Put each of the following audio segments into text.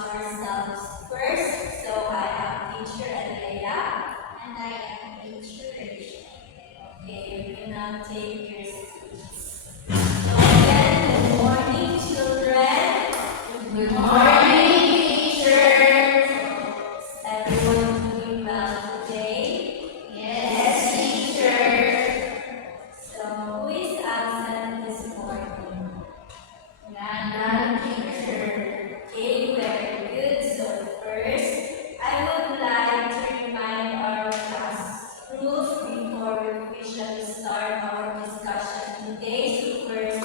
ourselves first. So I am teacher Andrea. And I am teacher Rachel. Okay, you can now take your seats. So again, good morning, children. Good morning, teacher. Is everyone doing well today? Yes, teacher. So who is absent this morning? Nana, teacher. Okay, very good. So first, I would like to remind our class rules before we officially start our discussion today. So first,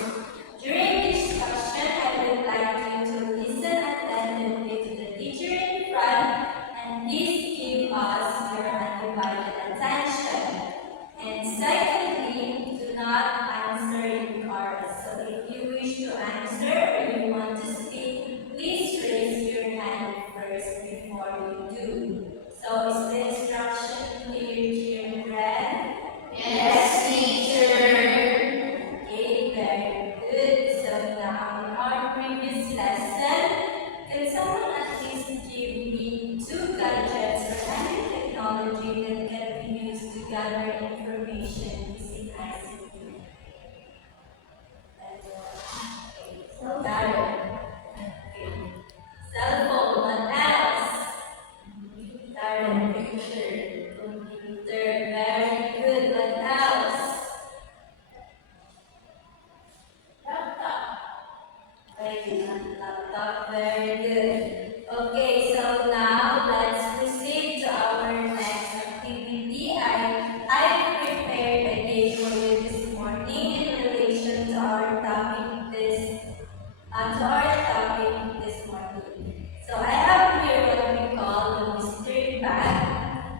during discussion, I would like you to listen attentively to the teacher in front and please give us your undivided attention. And secondly, do not answer in chorus. So if you wish to answer or you want to speak, please raise your hand first before you do. So is the instruction clear, children? Yes, teacher. Okay, very good. So now in our previous lesson, can someone at least give me 2 gadgets or any technology that can be used to gather information using ICT? Gather. Okay. Cell phone, what else? Computer. Computer, very good. What else? Laptop, very good. Okay, so now let's proceed to our next activity. I prepared a game for you this morning in relation to our topic this morning. So I have here what we call the mystery bag.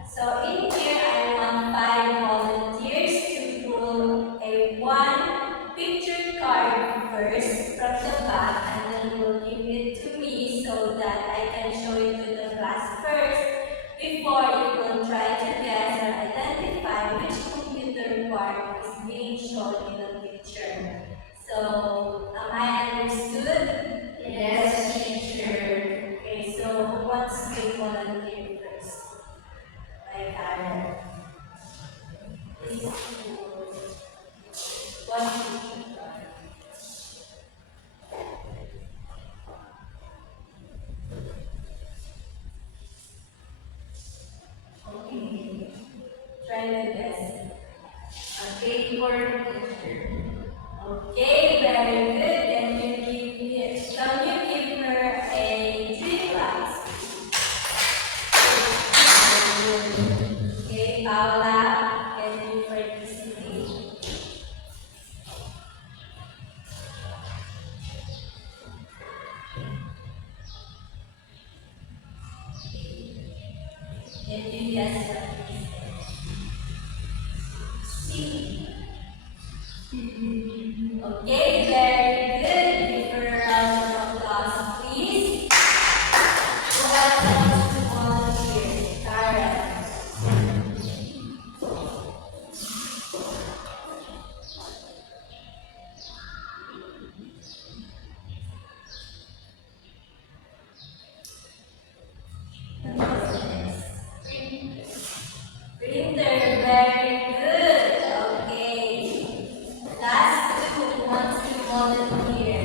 So in here I want 5 volunteers to pull a 1 picture card first from the back, and then will give it to me so that I can show it to the class first before you will try to guess or identify which computer part is being shown in the picture. So, am I understood? Yes, teacher. Okay, so who wants to volunteer first? By Karen. Please. One picture card. Okay. Try to guess. A paper, teacher. Okay, very good. Can you give her a 3 flags? Okay, Paula, can you participate? Can you guess what it is? C. Okay, very good. Give her a round of applause, please. Who else wants to volunteer? Karen. Printer, very good. Okay. Last 2 who wants to volunteer.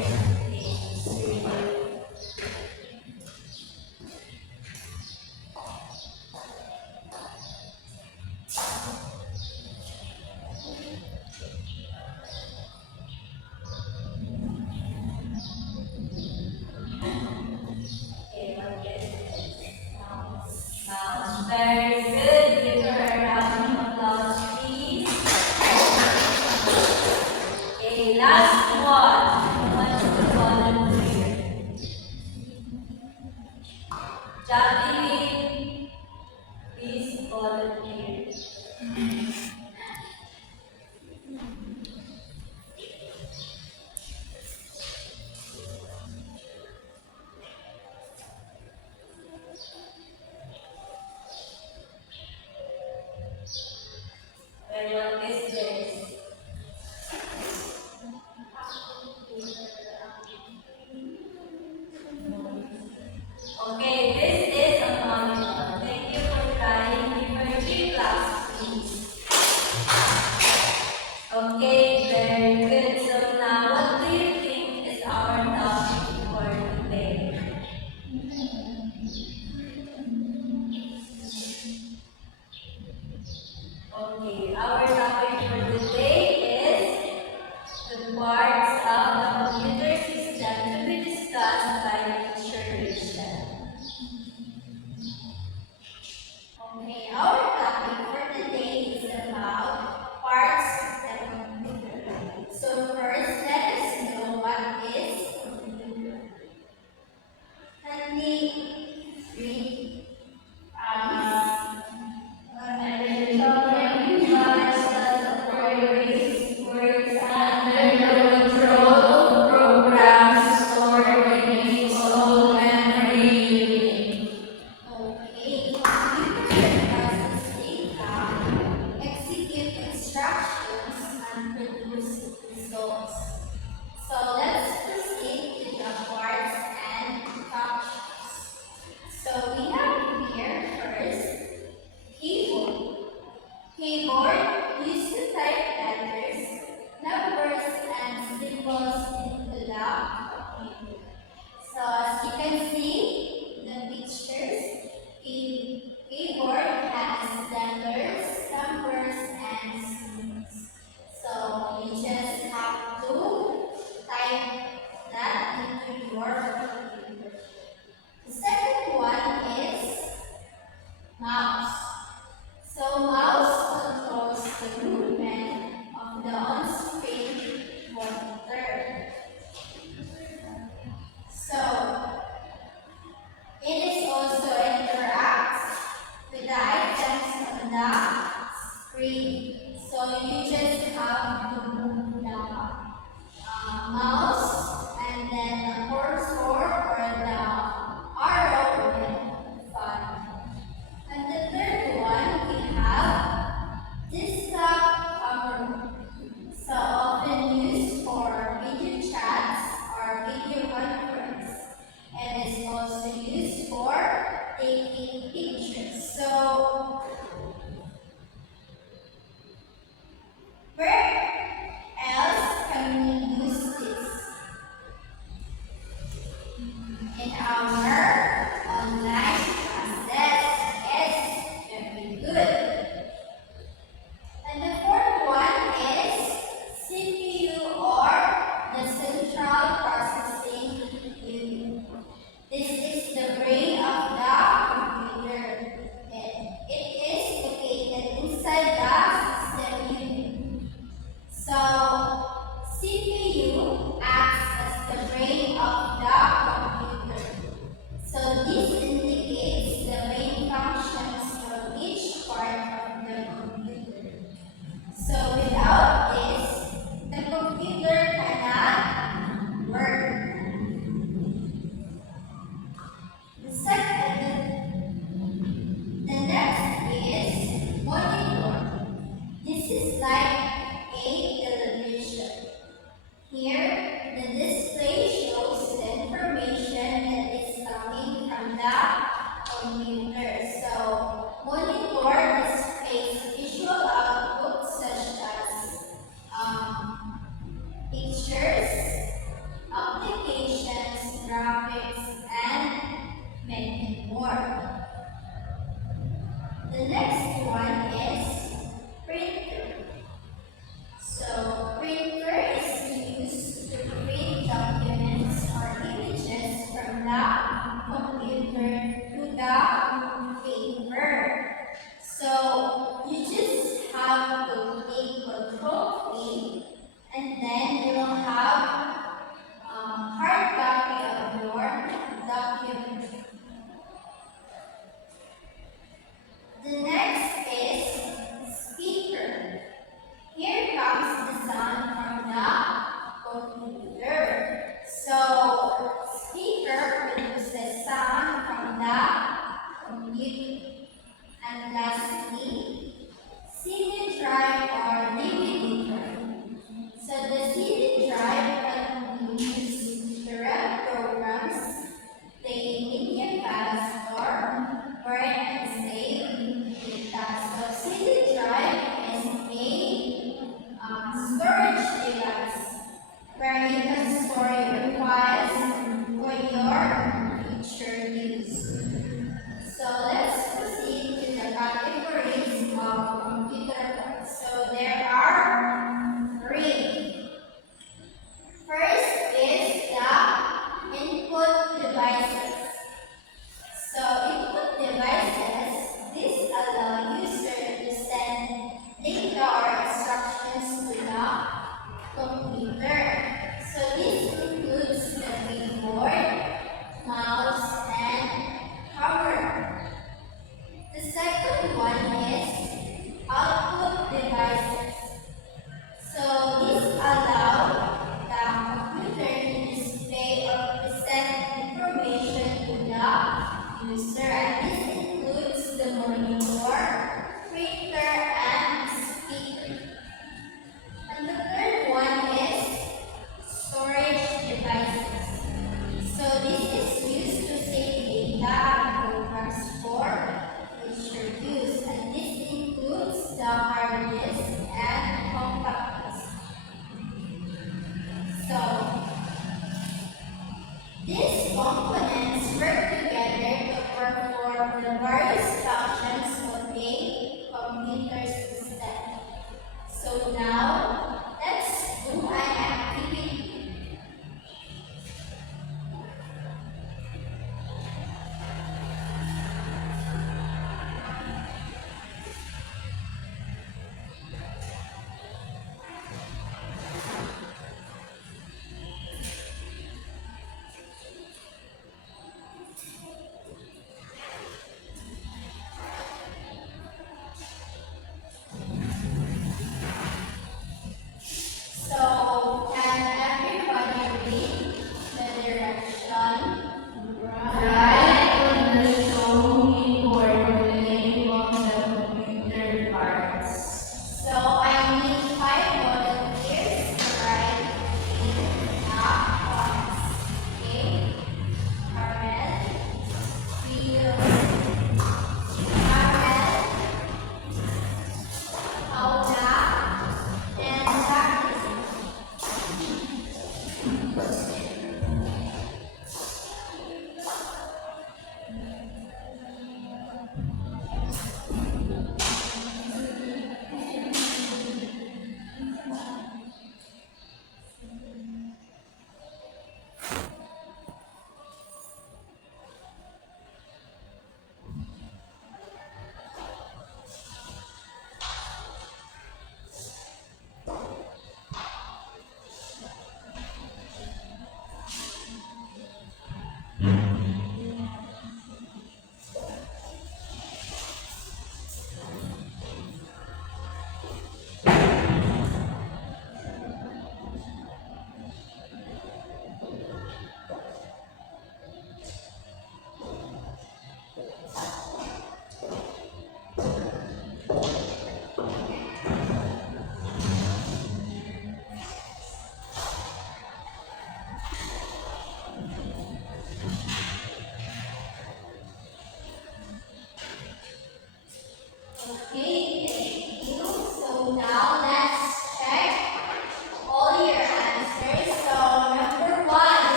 Okay, what is it? Mouse. Very good. Give her a round of applause, please. Okay, last one. Who wants to volunteer? Jacqueline, please volunteer. Very well, this is. our online classes. Yes, very good. And the fourth one is CPU or the Central Processing Unit. This is the brain of the computer. It is located inside the system unit. So, CPU acts as the brain of the computer. So, this indicates the main functions of each part of the computer. So, without this, the computer cannot work. The next is monitor. This is like a television. Here, the display shows the information that is coming from the computer. So, monitor displays visual output such as pictures, applications, graphics, and many more. The next one is printer. So, printer is used to print documents or images from the computer to the paper. So, you just have to take Control-A and then you will have hard copy of your document. The next is speaker. Here comes the sound from the computer. So, speaker produces sound from the computer. And lastly, CD drive or DVD drive. So, the CD drive can be used to run programs, play media files, or burn and save data. So, CD drive is a storage device where you can store your files for your future use. So let's proceed to the categories of computer parts. So there are three. First is the input devices. So input devices, this allow user to send data or instructions to the computer. So this includes the keyboard, mouse, and camera. The second one is output devices. So this allow the computer to display or present information to the user, and this includes the monitor, printer, and speaker. And the third one is storage devices. So this is used to save data and programs for future use, and this includes the hard disk and compact disk. So these components work together to perform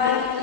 what